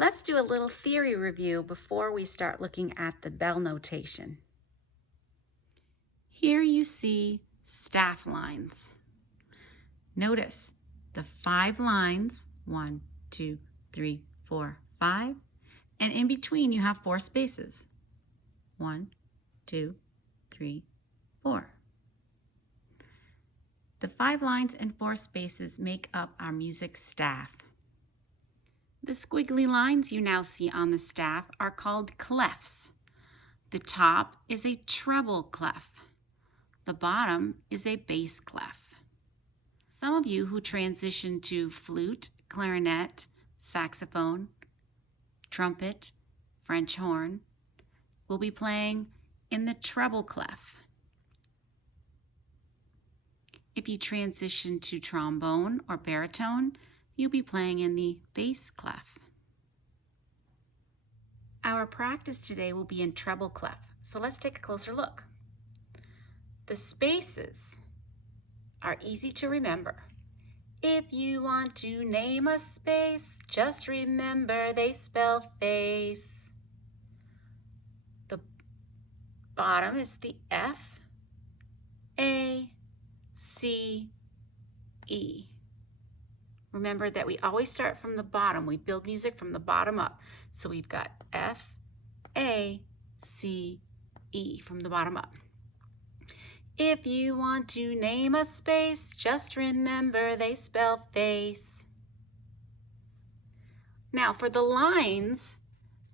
Let's do a little theory review before we start looking at the bell notation. Here you see staff lines. Notice the 5 lines, 1, 2, 3, 4, 5, and in between you have 4 spaces. 1, 2, 3, 4. The 5 lines and 4 spaces make up our music staff. The squiggly lines you now see on the staff are called clefs. The top is a treble clef. The bottom is a bass clef. Some of you who transition to flute, clarinet, saxophone, trumpet, French horn will be playing in the treble clef. If you transition to trombone or baritone, you'll be playing in the bass clef. Our practice today will be in treble clef, so let's take a closer look. The spaces are easy to remember. If you want to name a space, just remember they spell face. The bottom is the F, A, C, E. Remember that we always start from the bottom. We build music from the bottom up. So we've got F, A, C, E from the bottom up. If you want to name a space, just remember they spell face. Now for the lines,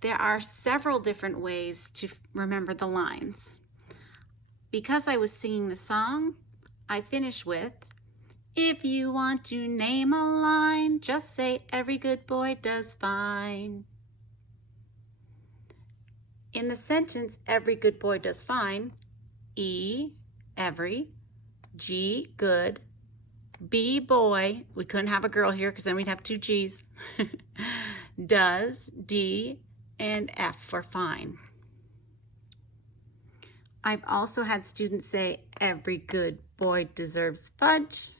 there are several different ways to remember the lines. Because I was singing the song, I finish with, if you want to name a line, just say every good boy does fine. In the sentence, every good boy does fine, E, every, G, good, B, boy, we couldn't have a girl here because then we'd have 2 G's, does, D, and F for fine. I've also had students say every good boy deserves fudge.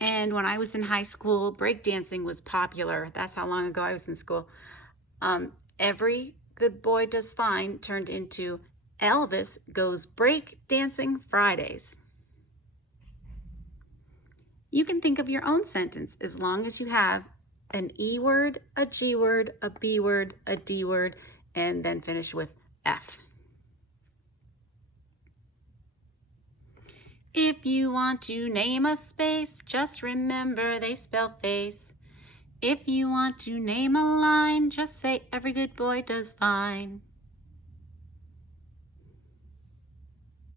And when I was in high school, breakdancing was popular. That's how long ago I was in school. Every good boy does fine turned into Elvis goes break dancing Fridays. You can think of your own sentence as long as you have an E word, a G word, a B word, a D word, and then finish with F. If you want to name a space, just remember they spell face. If you want to name a line, just say every good boy does fine.